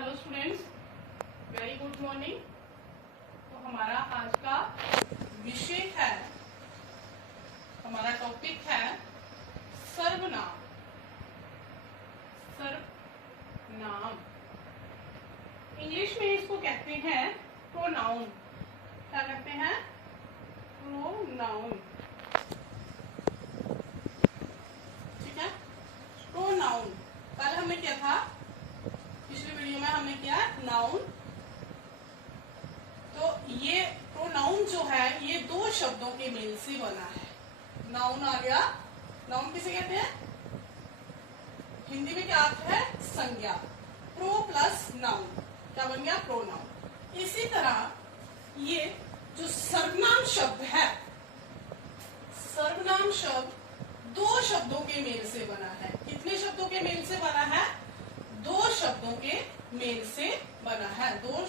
Hello students, very good morning. तो हमारा आज का विषय है, हमारा टॉपिक है सर्वनाम। सर्वनाम इंग्लिश में इसको कहते हैं प्रोनाउन। क्या कहते हैं? प्रोनाउन। ठीक है, प्रोनाउन। कल हमने क्या था, पिछले वीडियो में हमने किया नाउन। तो ये प्रोनाउन जो है ये दो शब्दों के मेल से बना है। नाउन आ गया। नाउन किसे कहते हैं? हिंदी में क्या अर्थ है? संज्ञा। प्रो प्लस नाउन क्या बन गया? प्रोनाउन। इसी तरह ये जो सर्वनाम शब्द है, सर्वनाम शब्द दो शब्दों के मेल से बना है। कितने शब्दों के मेल से बना है? दो शब्दों के मेल से बना है। दो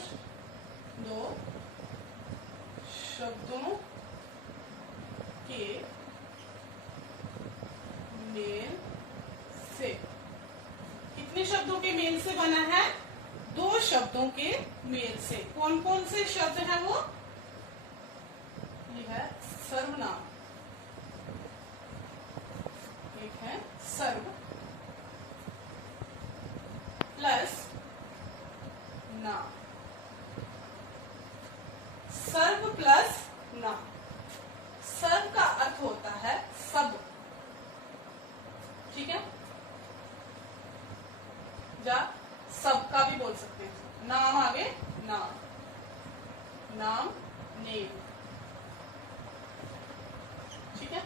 शब्दों के मेल से। कितने शब्दों के मेल से बना है? दो शब्दों के मेल से। कौन कौन से शब्द है वो? ये है सर्वनाम, एक है सर्व प्लस नाम। सर्व प्लस नाम। सर्व का अर्थ होता है सब। ठीक है, या सब का भी बोल सकते हैं। नाम आगे नाम, नाम नेम। ठीक है,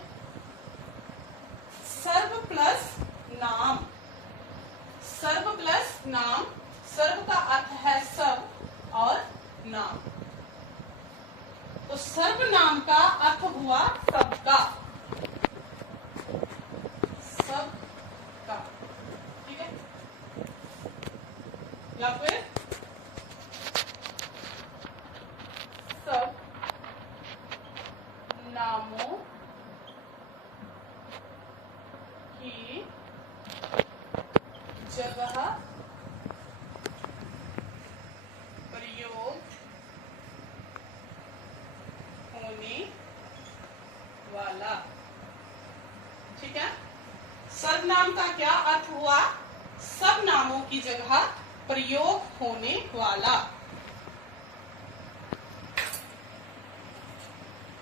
सर्व प्लस नाम। सर्व प्लस नाम। सर्व का अर्थ है सब और नाम। तो सर्वनाम का अर्थ हुआ सबका। सबका। ठीक है, या फिर सब नामों की जगह प्रयोग होने वाला। ठीक है, सर्वनाम का क्या अर्थ हुआ? सब नामों की जगह प्रयोग होने वाला।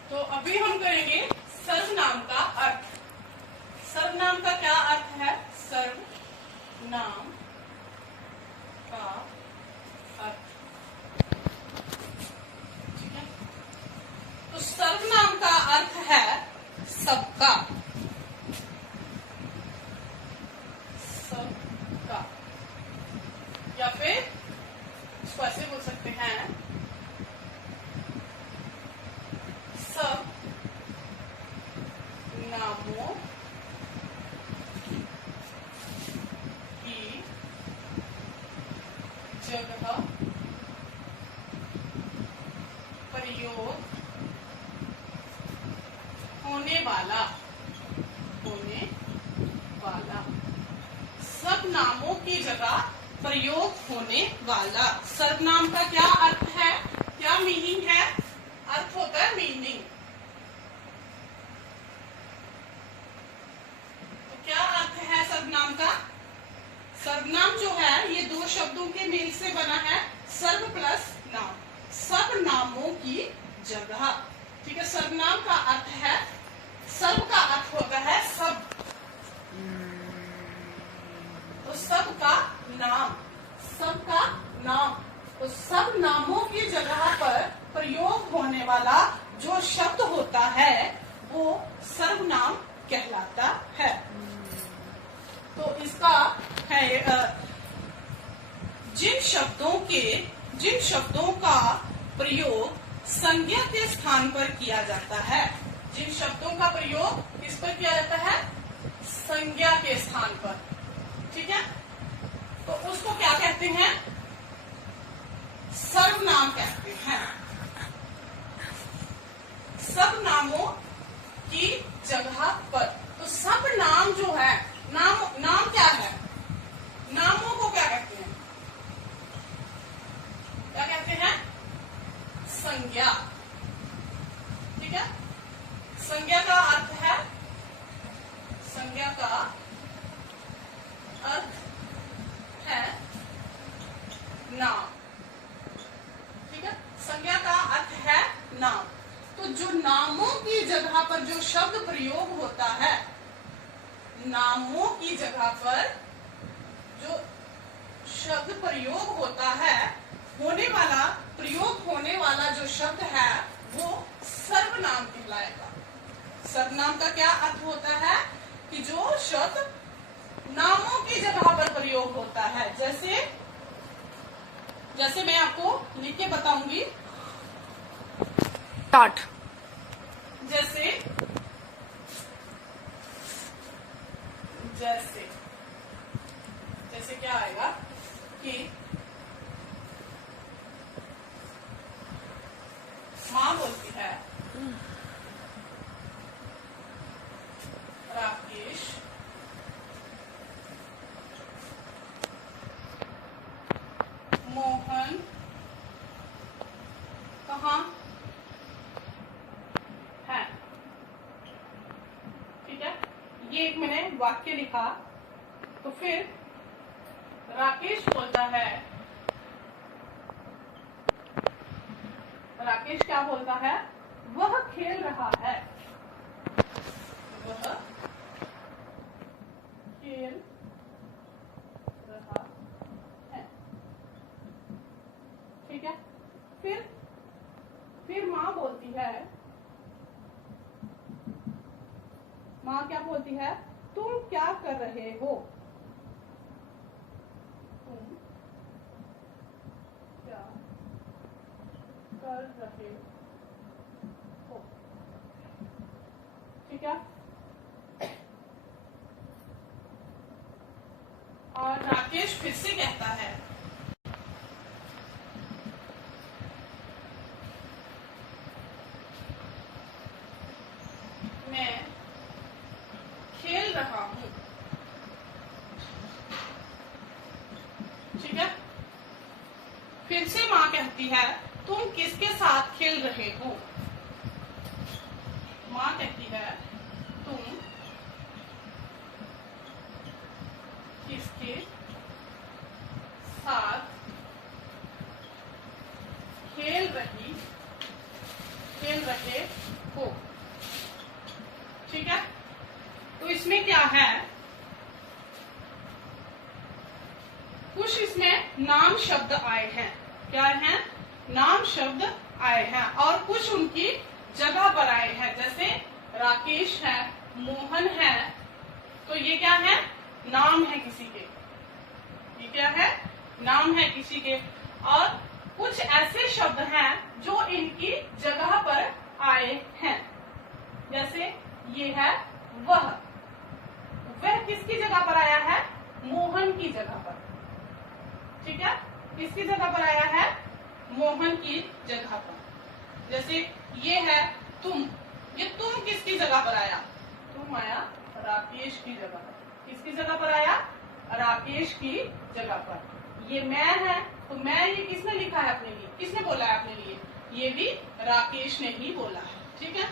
तो अभी हम करेंगे सर्वनाम का अर्थ। सर्वनाम का क्या अर्थ है? सर्वनाम का अर्थ। ठीक है, तो सर्वनाम का अर्थ है सबका। सबका, या फिर इसको ऐसे बोल सकते हैं, सब नामों की जगह प्रयोग होने वाला। होने वाला। सब नामों की जगह प्रयोग होने वाला। सर्वनाम का क्या अर्थ है? क्या मीनिंग है? अर्थ होता है मीनिंग। तो क्या अर्थ है सर्वनाम का? सर्वनाम जो है ये दो शब्दों के मेल से बना है। सर्व प्लस नाम। सब नामों की जगह। ठीक है, सर्वनाम का अर्थ है, सर्व का अर्थ होता है सब। तो सबका नाम। सबका नाम। तो सब नामों की जगह पर प्रयोग होने वाला जो शब्द होता है वो सर्वनाम कहलाता है। तो इसका है जिन शब्दों का प्रयोग संज्ञा के स्थान पर किया जाता है। जिन शब्दों का प्रयोग किस पर किया जाता है? संज्ञा के स्थान पर। ठीक है, तो उसको क्या कहते हैं? सर्वनाम कहते हैं। सब नामों की जगह पर। तो सब नाम जो है, नाम क्या है? नामों को क्या कहते हैं? संज्ञा। ठीक है, संज्ञा का अर्थ है, संज्ञा का अर्थ है नाम। ठीक है, संज्ञा का अर्थ है नाम। तो जो नामों की जगह पर जो शब्द प्रयोग होता है, नामों की जगह पर जो शब्द प्रयोग होता है, प्रयोग होने वाला जो शब्द है वो सर्वनाम कहलाएगा। सर्वनाम का क्या अर्थ होता है कि जो शब्द नामों की जगह पर प्रयोग होता है। जैसे मैं आपको लिख के बताऊंगी। स्टार्ट। जैसे जैसे जैसे क्या आएगा कि माँ बोलती है राकेश मोहन कहाँ है। ठीक है, ये एक मैंने वाक्य लिखा। तो फिर राकेश बोलता है, राकेश क्या बोलता है, वह खेल रहा है, वह खेल रहा है। ठीक है, फिर माँ बोलती है, माँ क्या बोलती है, तुम क्या कर रहे हो, तुम क्या कर रहे हो। ठीक है, और राकेश फिर से कहता है, मैं खेल रहा हूं। ठीक है, फिर से माँ कहती है, तुम किसके साथ खेल रहे हो। माँ कहती है, तुम किसके साथ खेल रहे हो। ठीक है, तो इसमें क्या है, कुछ इसमें नाम शब्द आए हैं। क्या है, नाम शब्द आए हैं और कुछ उनकी जगह पर आए हैं। जैसे राकेश है, मोहन है, तो ये क्या है, नाम है किसी के। ये क्या है, नाम है किसी के। और कुछ ऐसे शब्द हैं जो इनकी जगह पर आए हैं। जैसे ये है वह किसकी जगह पर आया है, मोहन की जगह पर। ठीक है, किसकी जगह पर आया है, मोहन की जगह पर। जैसे ये है तुम, ये तुम किसकी जगह पर आया, तुम आया राकेश की जगह पर। किसकी जगह पर आया, राकेश की जगह पर। ये मैं है, तो मैं ये किसने लिखा है अपने लिए, किसने बोला है अपने लिए, ये भी राकेश ने ही बोला है। ठीक है,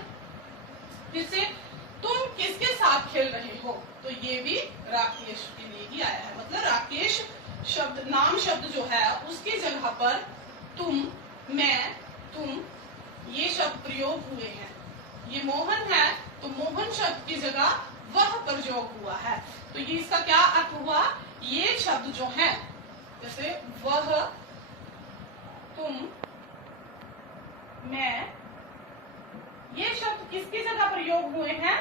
जिससे तुम किसके साथ खेल रहे हो, तो ये भी राकेश के लिए ही आया है। मतलब राकेश शब्द, नाम शब्द जो है उसकी जगह पर तुम, मैं, तुम ये शब्द प्रयोग हुए हैं। ये मोहन है, तो मोहन शब्द की जगह वह प्रयोग हुआ है। तो ये इसका क्या अर्थ हुआ, ये शब्द जो है, जैसे वह, तुम, मैं, ये शब्द किसकी जगह प्रयोग हुए हैं,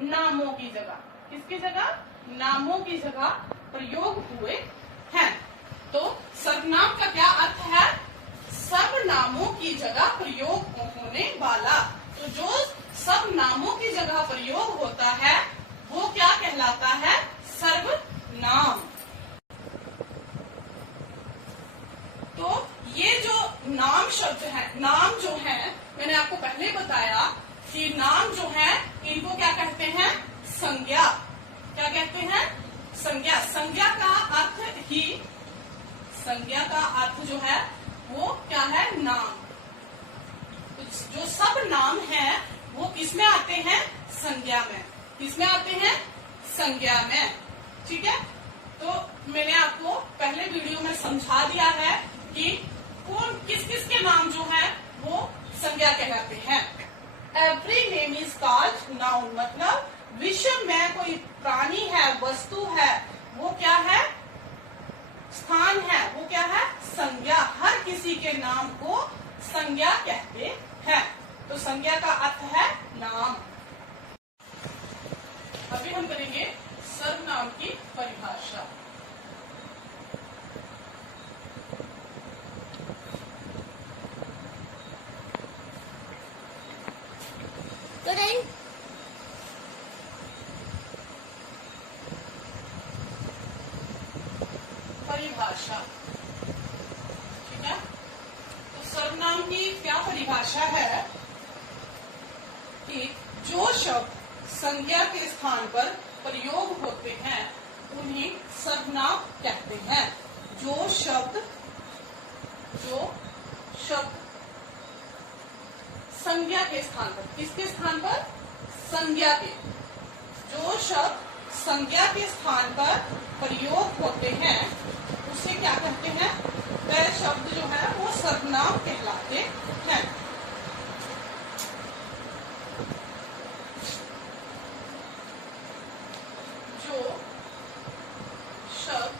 नामों की जगह। किसकी जगह, नामों की जगह प्रयोग हुए हैं। तो सर्वनाम का क्या अर्थ है, सर्वनामों की जगह प्रयोग होने वाला। तो जो सर्वनामों की जगह प्रयोग होता है वो क्या कहलाता है, सर्वनाम। तो ये जो नाम शब्द है, नाम जो है, मैंने आपको पहले बताया कि नाम जो है इनको क्या कहते हैं, संज्ञा। क्या कहते हैं, संज्ञा। संज्ञा का अर्थ ही, संज्ञा का अर्थ जो है वो क्या है, नाम। जो सब नाम हैं वो किसमें आते हैं? संज्ञा में। किसमें आते हैं? संज्ञा में। ठीक है, तो मैंने आपको पहले वीडियो में समझा दिया है कि कौन किस किस के नाम जो है वो संज्ञा कहलाते हैं। Every name is called noun, मतलब विश्व में कोई प्राणी है, वस्तु है, वो क्या है? स्थान है, वो क्या है? संज्ञा। हर किसी के नाम को संज्ञा कहते हैं। तो संज्ञा का अर्थ है नाम। अभी हम करेंगे सर्वनाम की परिभाषा। परिभाषा, ठीक है। तो सर्वनाम की क्या परिभाषा है कि जो शब्द संज्ञा के स्थान पर प्रयोग होते हैं उन्हें सर्वनाम कहते हैं। जो शब्द संज्ञा के स्थान पर, किसके स्थान पर? संज्ञा के। जो शब्द संज्ञा के स्थान पर प्रयोग होते हैं उसे क्या कहते हैं? वह शब्द जो है वो सर्वनाम कहलाते हैं। जो शब्द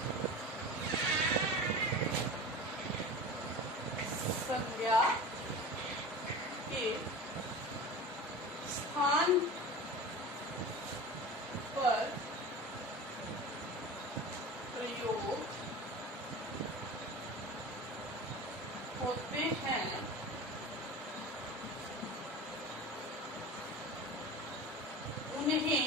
संज्ञा के स्थान पर प्रयोग होते हैं उन्हें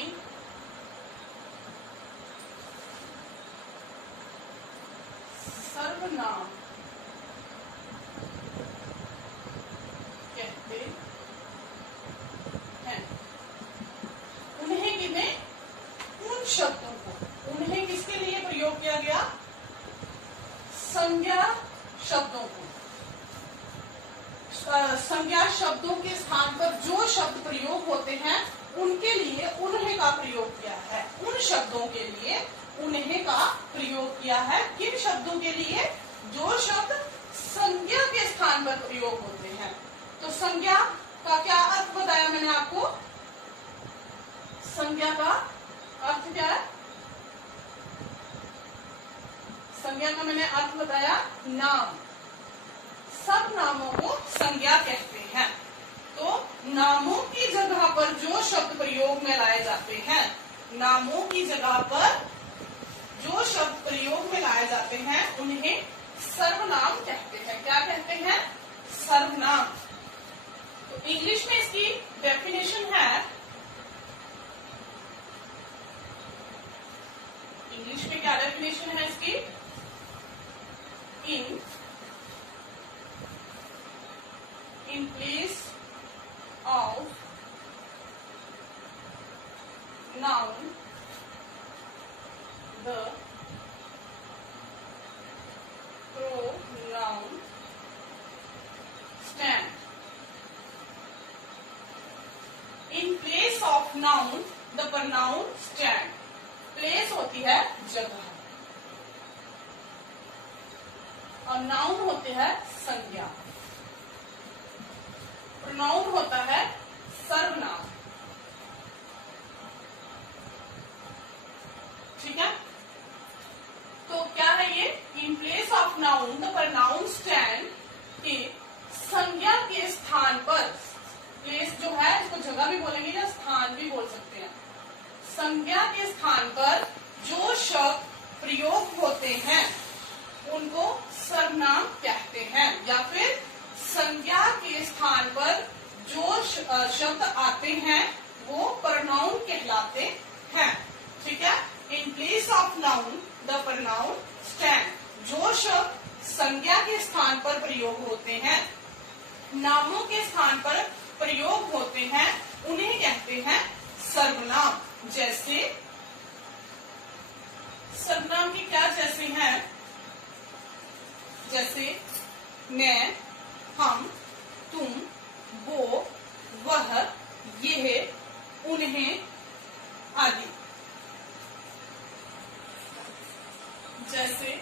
सर्वनाम कहते हैं। उन्हें किन्हें? उन शब्दों को। उन्हें किसके लिए प्रयोग किया गया? संज्ञा शब्दों को। संज्ञा शब्दों के स्थान पर जो शब्द प्रयोग होते हैं उनके लिए उन्हें का प्रयोग किया है। उन शब्दों के लिए उन्हें का प्रयोग किया है। किन शब्दों के लिए? जो शब्द संज्ञा के स्थान पर प्रयोग होते हैं। तो संज्ञा का क्या अर्थ बताया मैंने आपको? संज्ञा का अर्थ क्या है? संज्ञा का मैंने अर्थ बताया नाम। सब नामों को संज्ञा कहते हैं। तो नामों की जगह पर जो शब्द प्रयोग में लाए जाते हैं, नामों की जगह पर जो शब्द प्रयोग में लाए जाते हैं उन्हें सर्वनाम कहते हैं। क्या कहते हैं? सर्वनाम। तो इंग्लिश में इसकी डेफिनेशन है, इंग्लिश में क्या डेफिनेशन है इसकी? in place of noun the pronoun stand. In place of noun the pronoun stand. Place होती है जगह और नाउन होते हैं संज्ञा। प्रोनाउन होता है सर्वनाम। ठीक है, तो क्या है ये? In place of noun the pronoun stand, कि संज्ञा के स्थान पर, प्लेस जो है इसको जगह भी बोलेंगे या स्थान भी बोल सकते हैं। संज्ञा के स्थान पर जो शब्द प्रयोग होते हैं उनको सर्वनाम कहते हैं, या फिर संज्ञा के स्थान पर जो शब्द आते हैं वो प्रोनाउन कहलाते हैं। ठीक है, in place of noun the pronoun stand. जो शब्द संज्ञा के स्थान पर प्रयोग होते हैं, नामों के स्थान पर प्रयोग होते हैं, उन्हें कहते हैं सर्वनाम। जैसे सर्वनाम की क्या जैसे हैं? जैसे मैं, हम, तुम, वो, वह, यह, उन्हें आदि। जैसे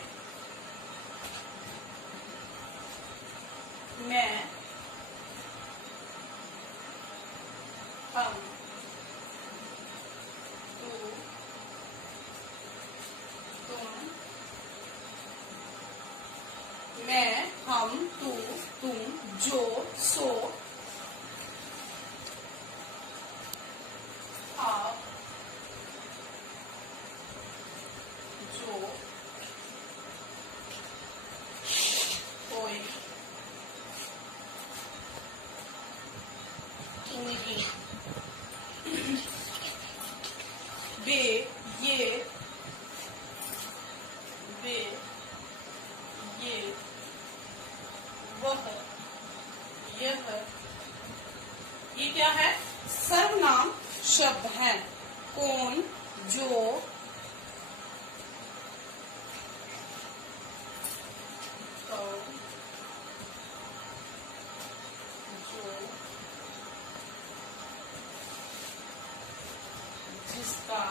मैं, हम, तू, तुम, मैं, हम, तू, तुम, जो, सो, आप, जो, कोई, वे, ये, वे, ये, वह, यह, ये क्या है? सर्वनाम शब्द है। कौन, जो, तो, जो, जिसका,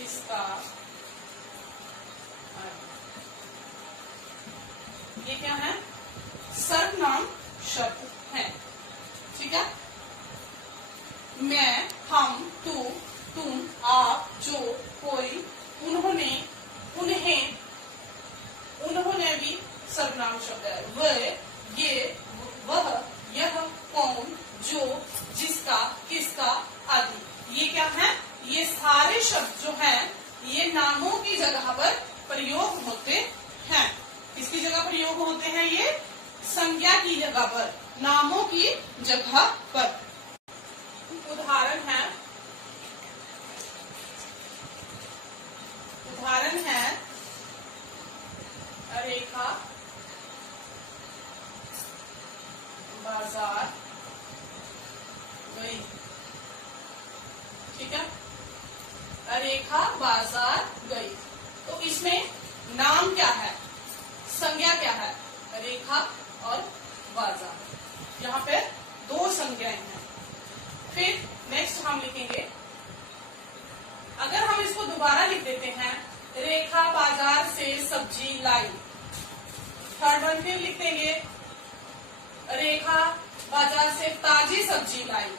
इसका, ये क्या है? सर्वनाम शब्द है। ठीक है। मैं, हम, तू, तुम, आप, जो, कोई, उन्होंने, उन्हें, उन्होंने भी सर्वनाम शब्द है। वह, ये, वह, यह, कौन, जो, जिसका, किसका आदि। ये क्या है? ये सारे शब्द जो हैं ये नामों की जगह पर प्रयोग होते हैं। किसकी जगह प्रयोग होते हैं? ये संज्ञा की जगह पर, नामों की जगह पर। उदाहरण है, रेखा बाजार गई। ठीक है, रेखा बाजार गई। तो इसमें नाम क्या है, संज्ञा क्या है? रेखा और बाजार। यहाँ पे दो संज्ञाएं हैं। फिर नेक्स्ट हम लिखेंगे, अगर हम इसको दोबारा लिख देते हैं, रेखा बाजार से सब्जी लाई। थर्ड वन फिर लिख देंगे, रेखा बाजार से ताजी सब्जी लाई,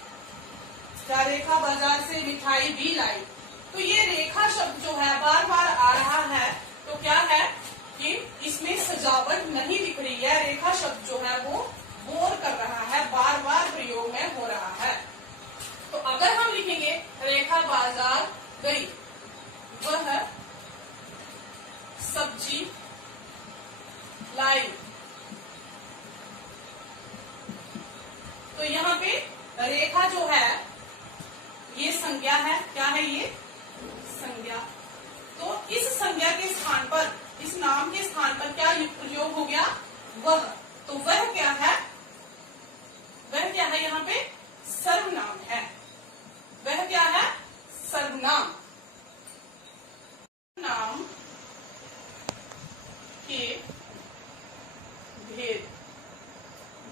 या रेखा बाजार से मिठाई भी लाई। तो ये रेखा शब्द जो है बार बार आ रहा है, तो क्या है कि इसमें सजावट नहीं दिख रही है। रेखा शब्द जो है वो बोर कर रहा है, बार बार प्रयोग में हो रहा है। तो अगर हम लिखेंगे रेखा बाजार गई, वह सब्जी लाई, तो यहाँ पे रेखा जो है ये संज्ञा है। क्या है ये? संज्ञा। तो इस संज्ञा के स्थान पर, इस नाम के स्थान पर क्या प्रयोग हो गया? वह। तो वह क्या है? वह क्या है? यहाँ पे सर्वनाम है। वह क्या है? सर्वनाम। नाम के भेद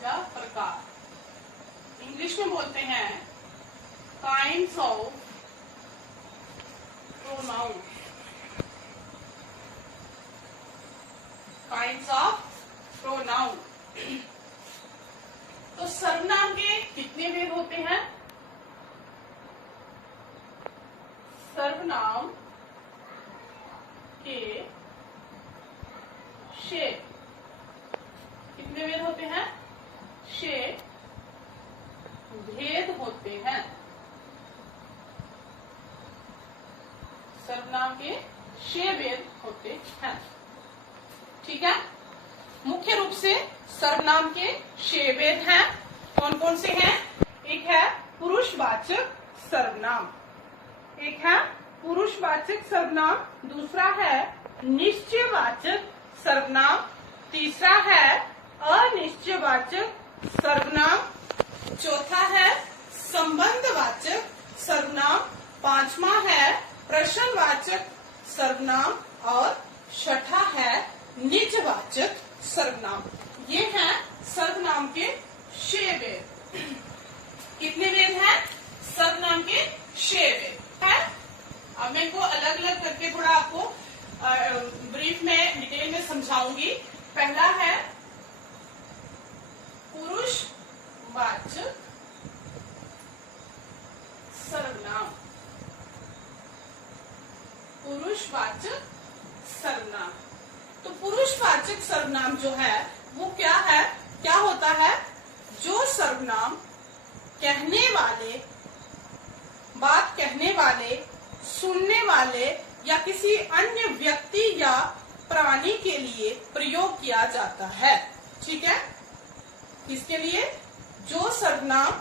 या प्रकार, इंग्लिश में बोलते हैं kinds of pronoun. Kinds of pronoun. तो सर्वनाम के कितने भेद होते हैं? सर्वनाम के 6 कितने भेद होते हैं? 6 भेद होते हैं। सर्वनाम के 6 भेद होते हैं। ठीक है, मुख्य रूप से सर्वनाम के 6 भेद हैं। कौन कौन से हैं? एक है पुरुषवाचक सर्वनाम, एक है पुरुषवाचक सर्वनाम, दूसरा है निश्चयवाचक सर्वनाम, तीसरा है अनिश्चयवाचक सर्वनाम, चौथा है संबंधवाचक सर्वनाम, पांचवा है प्रश्नवाचक सर्वनाम और छठा है निजवाचक सर्वनाम। ये हैं सर्वनाम के 6 वेद। कितने वेद हैं? सर्वनाम के 6 वेद है। अब मैं इनको अलग अलग करके थोड़ा आपको ब्रीफ में डिटेल में समझाऊंगी। पहला है पुरुषवाचक सर्वनाम। पुरुषवाचक सर्वनाम। तो पुरुषवाचक सर्वनाम जो है वो क्या है, क्या होता है? जो सर्वनाम कहने वाले, बात कहने वाले, सुनने वाले या किसी अन्य व्यक्ति या प्राणी के लिए प्रयोग किया जाता है। ठीक है? किसके लिए? जो सर्वनाम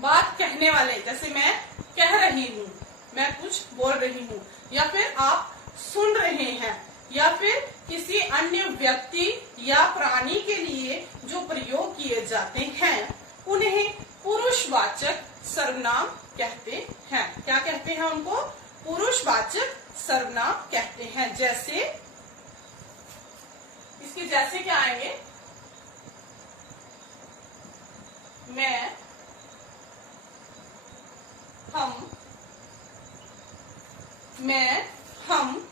बात कहने वाले, जैसे मैं कह रही हूँ, मैं कुछ बोल रही हूँ, या फिर आप सुन रहे हैं, या फिर किसी अन्य व्यक्ति या प्राणी के लिए जो प्रयोग किए जाते हैं, उन्हें पुरुषवाचक सर्वनाम कहते हैं। क्या कहते हैं उनको? पुरुषवाचक सर्वनाम कहते हैं। जैसे इसके जैसे क्या आएंगे? मैं, हम, मैं, हम,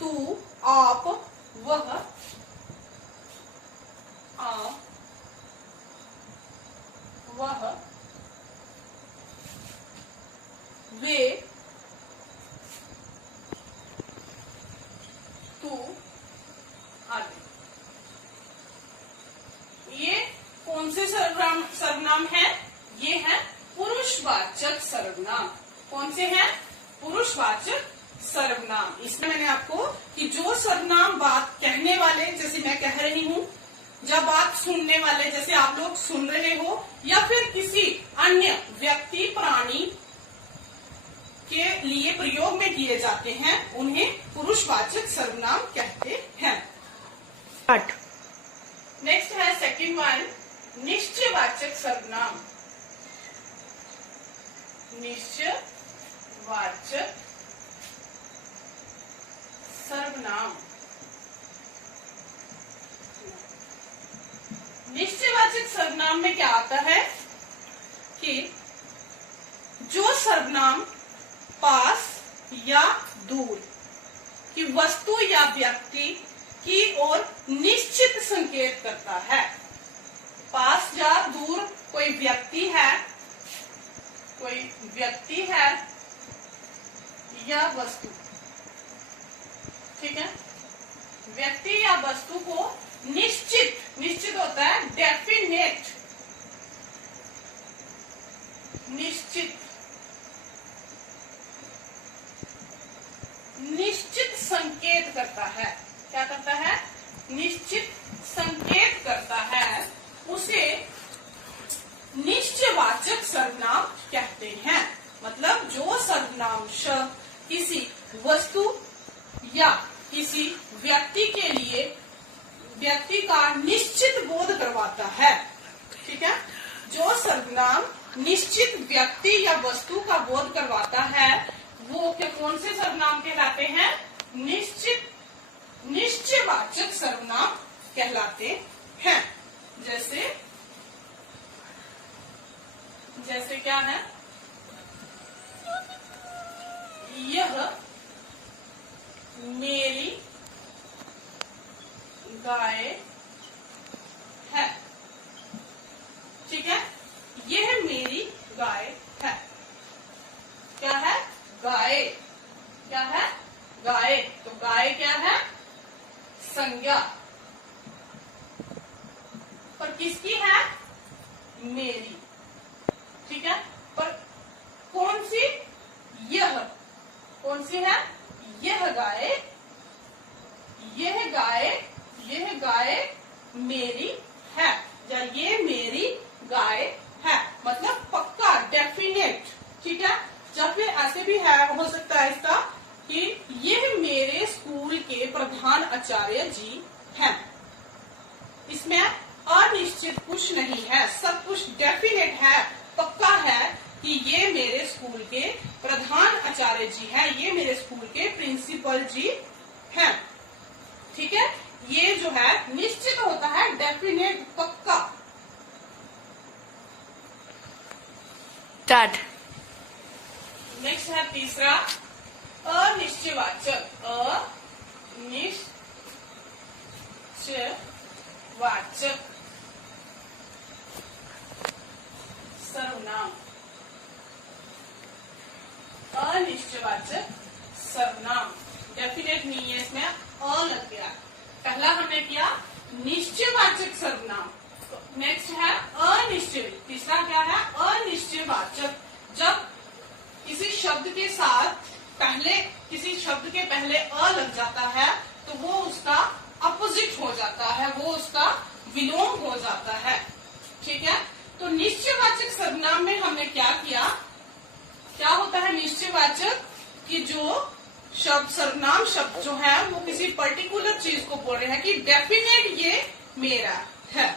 तू, आप, वह, आप, वह, वे, तू आदि। ये कौन से सर्वनाम है? ये है पुरुषवाचक सर्वनाम। कौन से हैं? पुरुषवाचक सर्वनाम। इसमें मैंने आपको कि जो सर्वनाम बात कहने वाले, जैसे मैं कह रही हूँ, जब बात सुनने वाले, जैसे आप लोग सुन रहे हो, या फिर किसी अन्य व्यक्ति प्राणी के लिए प्रयोग में किए जाते हैं, उन्हें पुरुषवाचक सर्वनाम कहते हैं। नेक्स्ट है सेकंड वन, निश्चयवाचक सर्वनाम। निश्चयवाचक सर्वनाम। निश्चयवाचक सर्वनाम में क्या आता है कि जो सर्वनाम पास या दूर की वस्तु या व्यक्ति की ओर निश्चित संकेत करता है। पास या दूर कोई व्यक्ति है, कोई व्यक्ति है या वस्तु, ठीक है? व्यक्ति या वस्तु को निश्चित, निश्चित होता है डेफिनेट, निश्चित, निश्चित संकेत करता है। क्या करता है? निश्चित संकेत करता है, उसे निश्चयवाचक सर्वनाम कहते हैं। मतलब जो सर्वनाम किसी वस्तु या किसी व्यक्ति के लिए व्यक्ति का निश्चित बोध करवाता है। ठीक है? जो सर्वनाम निश्चित व्यक्ति या वस्तु का बोध करवाता है, वो कौन से सर्वनाम कहलाते हैं? निश्चित, निश्चयवाचक सर्वनाम कहलाते हैं। जैसे जैसे क्या है? यह मेरी गाय है। ठीक है? यह मेरी गाय है। क्या है? गाय। क्या है? गाय। तो गाय क्या है? संज्ञा। पर किसकी है? मेरी। ठीक है? पर कौन सी? यह। कौन सी है? यह गाय, यह गाय, यह गाय मेरी है, या ये मेरी गाय है। मतलब पक्का, डेफिनेट। ठीक है? या फिर ऐसे भी है, हो सकता है इसका कि यह मेरे स्कूल के प्रधान आचार्य जी हैं। इसमें अनिश्चित कुछ नहीं है, सब कुछ डेफिनेट है, पक्का है कि ये मेरे स्कूल के प्रधान आचार्य जी हैं, ये मेरे स्कूल के प्रिंसिपल जी हैं। ठीक है? ये जो है निश्चित होता है, डेफिनेट, पक्का। स्टार्ट। नेक्स्ट है तीसरा अनिश्चयवाचक। अनिश्चयवाचक सर्वनाम। अनिश्चयवाचक सर्वनाम डेफिनेट नहीं है, इसमें अ लग गया। पहला हमने किया निश्चयवाचक सर्वनाम, नेक्स्ट है अनिश्चय। तीसरा क्या है? अनिश्चयवाचक। जब किसी शब्द के साथ किसी शब्द के पहले अ लग जाता है तो वो उसका अपोजिट हो जाता है, वो उसका विलोम हो जाता है। ठीक है, तो निश्चयवाचक सर्वनाम में हमने क्या किया? क्या होता है निश्चयवाचक? कि जो शब्द, सर्वनाम शब्द जो है वो किसी पर्टिकुलर चीज को बोल रहे हैं कि डेफिनेट ये मेरा है।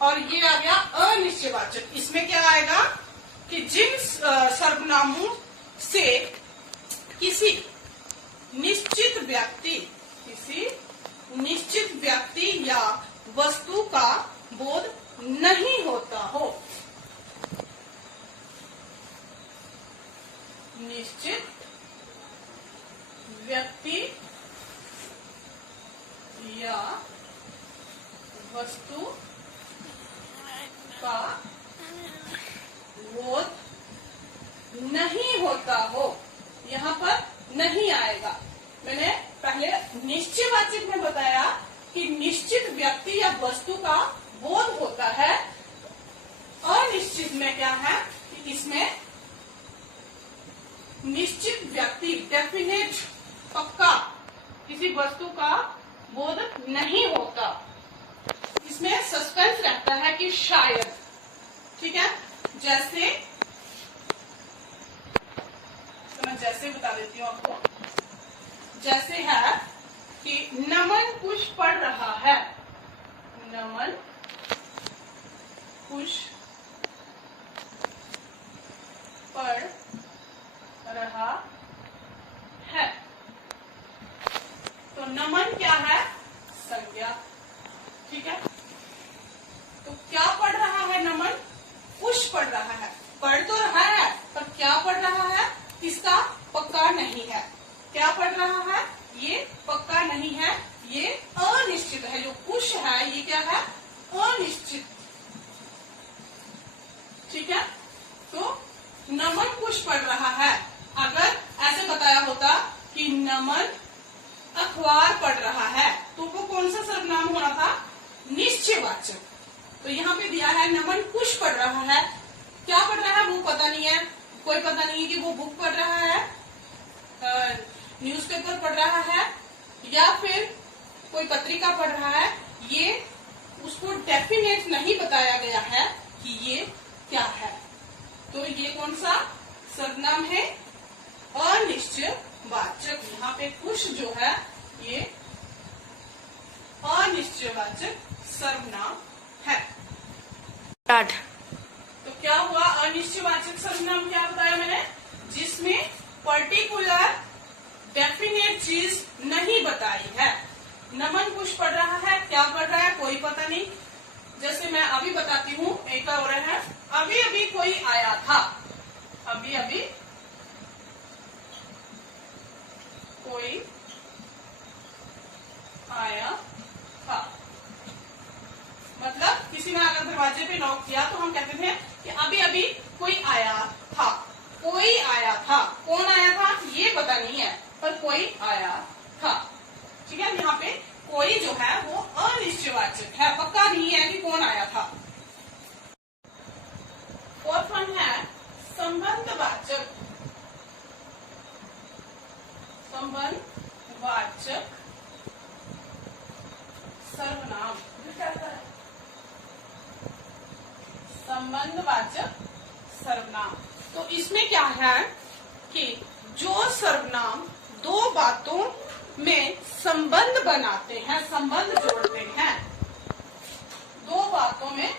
और ये आ गया अनिश्चयवाचक। इसमें क्या आएगा कि जिन सर्वनामों से किसी निश्चित व्यक्ति या वस्तु का बोध नहीं होता हो। निश्चित व्यक्ति या वस्तु का बोध नहीं होता हो, यहाँ पर नहीं आएगा। मैंने पहले निश्चयवाचक में बताया कि निश्चित व्यक्ति या वस्तु का बोध होता है। अनिश्चित में क्या है कि इसमें निश्चित व्यक्ति, डेफिनेट, पक्का किसी वस्तु का बोध नहीं होता। इसमें सस्पेंस रहता है कि शायद। ठीक है, जैसे तो मैं जैसे बता देती हूँ आपको। जैसे है कि नमन कुछ पढ़ रहा है। नमन कुछ पढ़ रहा है। तो नमन क्या है? संज्ञा। ठीक है, तो क्या पढ़ रहा है नमन? कुछ पढ़ रहा है। पढ़ तो रहा है पर क्या पढ़ रहा है इसका पक्का नहीं है। क्या पढ़ रहा है ये पक्का नहीं है, ये अनिश्चित है। जो कुछ है ये क्या है? अनिश्चित। ठीक है, तो नमन कुछ पढ़ रहा है। अगर ऐसे बताया होता कि नमन अखबार पढ़ रहा है तो वो कौन सा सर्वनाम होना था? निश्चयवाचक। तो यहाँ पे दिया है नमन कुछ पढ़ रहा है। क्या पढ़ रहा है वो पता नहीं है, कोई पता नहीं है कि वो बुक पढ़ रहा है, न्यूज़पेपर पढ़ रहा है या फिर कोई पत्रिका पढ़ रहा है। ये उसको डेफिनेट नहीं बताया गया है कि ये क्या है। तो ये कौन सा सर्वनाम है? अनिश्चयवाचक। यहाँ पे कुछ जो है ये अनिश्चयवाचक सर्वनाम है। स्टार्ट। तो क्या हुआ? अनिश्चयवाचक सर्वनाम क्या बताया मैंने? जिसमें पर्टिकुलर डेफिनेट चीज नहीं बताई है। नमन कुछ पढ़ रहा है, क्या पढ़ रहा है कोई पता नहीं। जैसे मैं अभी बताती हूँ, एक हो रहा है अभी अभी कोई आया था। अभी अभी कोई आया था, मतलब किसी ने अगर दरवाजे पे नॉक किया तो हम कहते थे कि अभी अभी कोई आया था। कोई आया था, कौन आया था ये पता नहीं है पर कोई आया था। ठीक है, यहाँ पे कोई जो है वो अनिश्चयवाचक है, पक्का नहीं है कि कौन आया था। फोर्थ वन है संबंधवाचक। संबंधवाचक सर्वनाम। संबंधवाचक सर्वनाम, तो इसमें क्या है कि जो सर्वनाम दो बातों में संबंध बनाते हैं, संबंध जोड़ते हैं। दो बातों में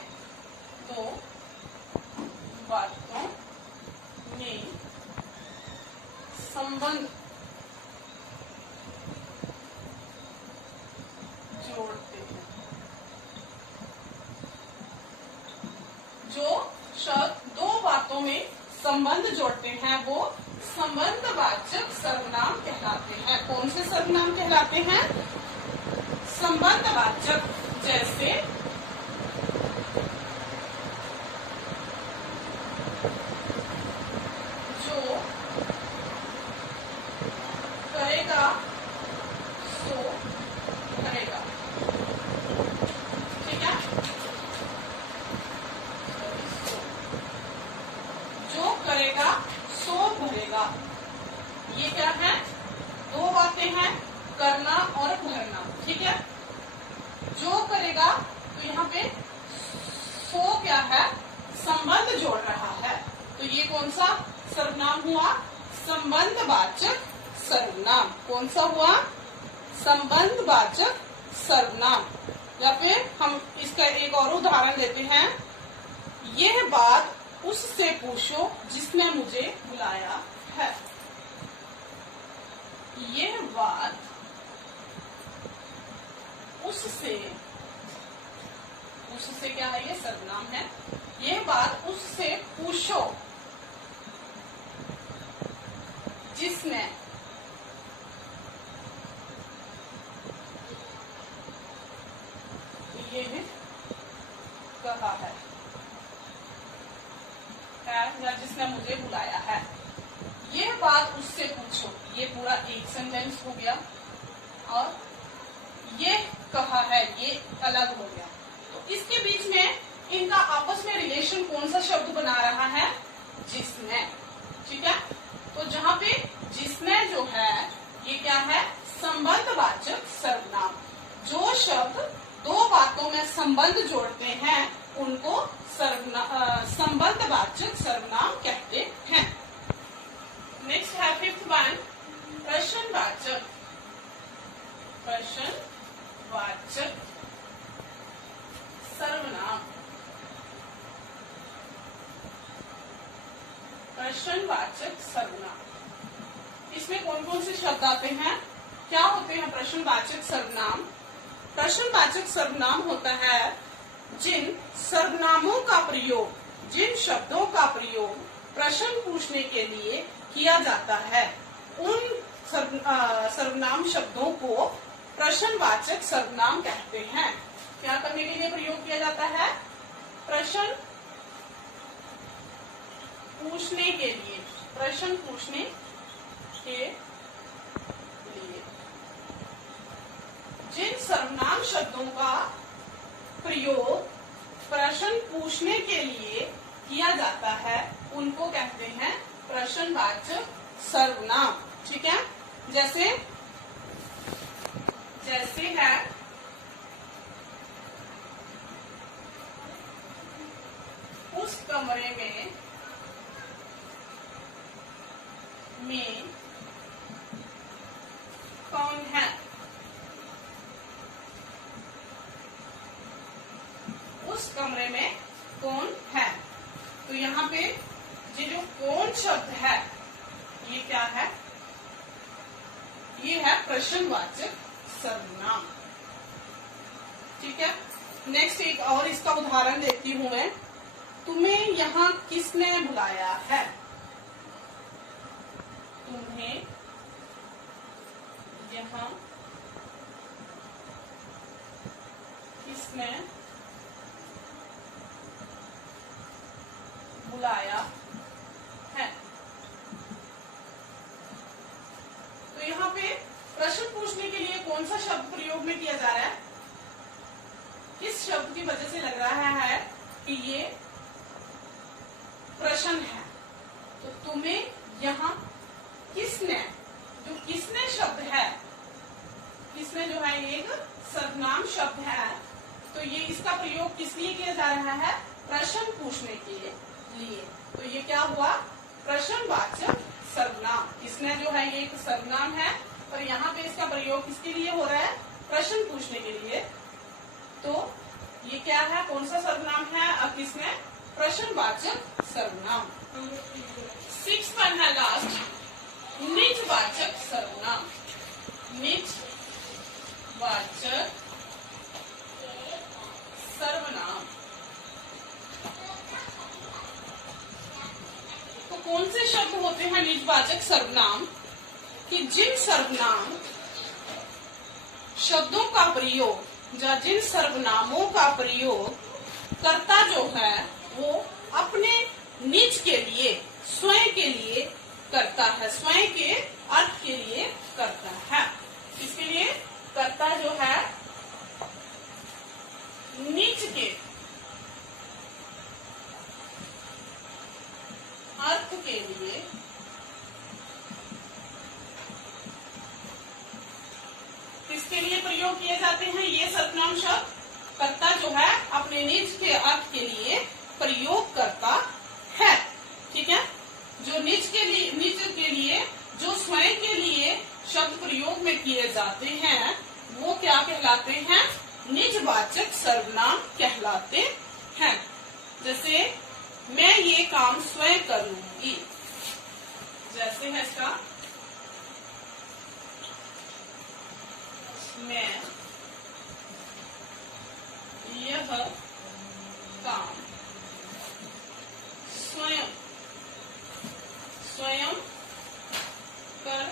संबंध आते हैं संबंधवाचक, जैसे जो करेगा सो भरेगा। ठीक है, जो करेगा सो भरेगा। ये क्या है? दो बातें हैं, करना और भरना। ठीक है, जो करेगा तो यहाँ पे सो क्या है? संबंध जोड़ रहा है। तो ये कौन सा सर्वनाम हुआ? संबंधवाचक सर्वनाम। कौन सा हुआ? संबंधवाचक सर्वनाम। या फिर हम इसका एक और उदाहरण लेते हैं। यह बात उससे पूछो जिसने मुझे बुलाया है। यह बात उससे क्या है? ये सर्वनाम है। यह बात उससे पूछो जिसने ये कहा है या जिसने मुझे बुलाया है। ये बात उससे पूछो, ये पूरा एक सेंटेंस हो गया। और ये कहा है, ये अलग हो गया। तो इसके बीच में इनका आपस में रिलेशन कौन सा शब्द बना रहा है? जिसने। ठीक है, तो जहां पे जिसने जो है ये क्या है? संबंधवाचक सर्वनाम। जो शब्द दो बातों में संबंध जोड़ते हैं उनको संबंधवाचक सर्वनाम कहते हैं। नेक्स्ट है फिफ्थ वन, प्रश्नवाचक। प्रश्नवाचक सर्वनाम। प्रश्नवाचक सर्वनाम, इसमें कौन कौन से शब्द आते हैं? क्या होते हैं प्रश्नवाचक सर्वनाम? प्रश्नवाचक सर्वनाम होता है जिन सर्वनामों का प्रयोग, जिन शब्दों का प्रयोग प्रश्न पूछने के लिए किया जाता है, उन सर्वनाम शब्दों को प्रश्नवाचक सर्वनाम कहते हैं। क्या करने के लिए प्रयोग किया जाता है? प्रश्न पूछने के लिए। प्रश्न पूछने के लिए जिन सर्वनाम शब्दों का प्रयोग प्रश्न पूछने के लिए किया जाता है उनको कहते हैं प्रश्नवाचक सर्वनाम। ठीक है, जैसे है उस कमरे में कौन है? उस कमरे में कौन है? तो यहाँ पे ये जो कौन शब्द है ये क्या है? ये है प्रश्नवाचक सर्वनाम। ठीक है, नेक्स्ट एक और इसका उदाहरण देती हूं मैं। तुम्हें यहाँ किसने बुलाया है? तुम्हें यहाँ किसने बुलाया है? तो यहाँ पे प्रश्न पूछने के लिए कौन सा शब्द प्रयोग में किया जा रहा है? किस शब्द की वजह से लग रहा है कि ये प्रश्न है? तो तुम्हें यहाँ किसने, जो किसने शब्द है, किसने जो है एक सर्वनाम शब्द है, तो ये इसका प्रयोग किस लिए किया जा रहा है? प्रश्न पूछने के लिए। तो ये क्या हुआ? प्रश्नवाचक सर्वनाम। किसने जो है ये एक सर्वनाम है और यहाँ पे इसका प्रयोग किसके लिए हो रहा है? प्रश्न पूछने के लिए। तो ये क्या है? कौन सा सर्वनाम है? अब किसने? प्रश्नवाचक सर्वनाम। 6 वन है लास्ट, निजवाचक सर्वनाम। निजवाचक सर्वनाम। तो कौन से शब्द होते हैं निजवाचक सर्वनाम? कि जिन सर्वनाम शब्दों का प्रयोग या जिन सर्वनामों का प्रयोग कर्ता जो है वो अपने निज के लिए, स्वयं के लिए करता है, स्वयं के अर्थ के लिए करता है। इसके लिए कर्ता जो है निज के अर्थ के लिए किसके लिए प्रयोग किए जाते हैं? ये सर्वनाम शब्द कर्ता जो है अपने निज के अर्थ के लिए प्रयोग करता है। ठीक है, जो निज के लिए जो स्वयं के लिए शब्द प्रयोग में किए जाते हैं वो क्या कहलाते हैं? निजवाचक सर्वनाम कहलाते हैं। जैसे मैं ये काम स्वयं करूंगी, जैसे है इसका मैं यह काम स्वयं कर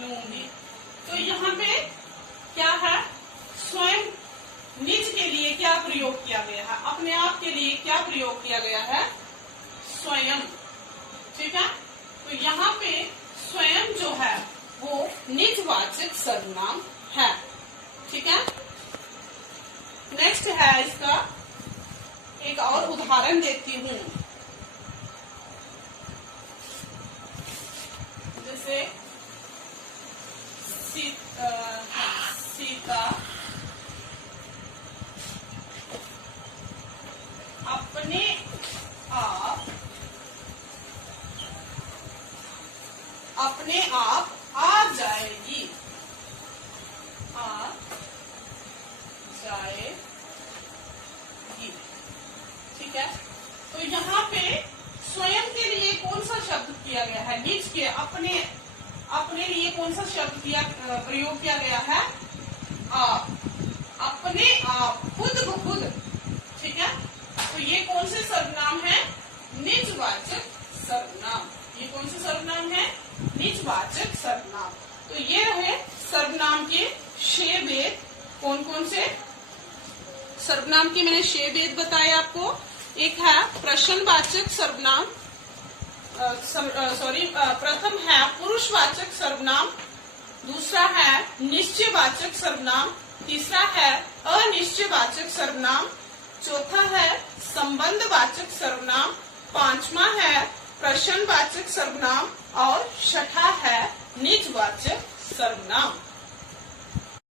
लूंगी। तो यहाँ पे क्या है? स्वयं, निज के लिए क्या प्रयोग किया गया है? अपने आप के लिए क्या प्रयोग किया गया है? स्वयं। ठीक है, तो यहाँ पे स्वयं जो है वो निजवाचक सर्वनाम है। ठीक है, नेक्स्ट है इसका एक और उदाहरण देती हूँ। जैसे सीता अपने आप आ जाएगी, ठीक है, तो यहाँ पे स्वयं के लिए कौन सा शब्द किया गया है? निज के अपने लिए कौन सा शब्द प्रयोग किया गया है? आप, अपने आप, खुद ब खुद। ठीक है, तो ये कौन से सर्वनाम है? निजवाचक सर्वनाम। ये कौन से सर्वनाम है? निजवाचक सर्वनाम। तो ये रहे सर्वनाम के 6 भेद। कौन कौन से सर्वनाम के मैंने 6 भेद बताए आपको? एक है प्रश्नवाचक सर्वनाम, प्रथम है पुरुषवाचक सर्वनाम, दूसरा है निश्चयवाचक सर्वनाम, तीसरा है अनिश्चयवाचक सर्वनाम, चौथा है संबंधवाचक सर्वनाम, पांचवा है प्रश्नवाचक सर्वनाम और छठा है निजवाचक सर्वनाम।